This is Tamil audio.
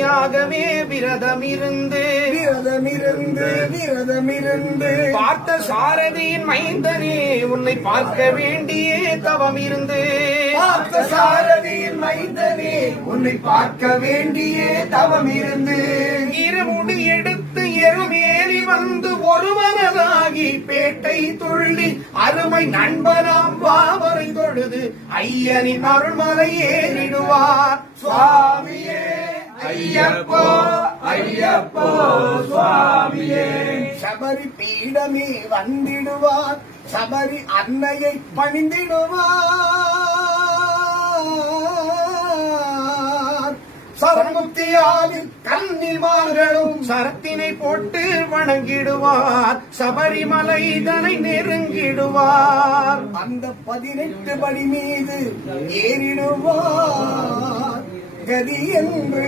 யாகவே விரதமிருந்து பார்த்த சாரதியின் மைந்தனே உன்னை பார்க்க வேண்டியே தவம் இருந்து பார்த்த சாரதியின் மைந்தனே உன்னை பார்க்க வேண்டியே தவம் இருந்து இருமுடி எடுத்து எருமேலி வந்து ஒருவனதாகி பேட்டை துள்ளி அருமை நண்பனாம் பாவரை தொழுது ஐயனின் அருள்மலை ஏறிடுவார் சுவாமியே ஐயப்போ ஐயப்போ சுவாமியே. சபரி பீடமே வந்திடுவார், சபரி அன்னையை பணிந்திடுவார். சரமுக்தியாலில் கன்னிமார்களும் சரத்தினை போட்டு வணங்கிடுவார், சபரிமலை இதனை நெருங்கிடுவார். அந்த 18 படி மீது ஏறிடுவார், கதி என்று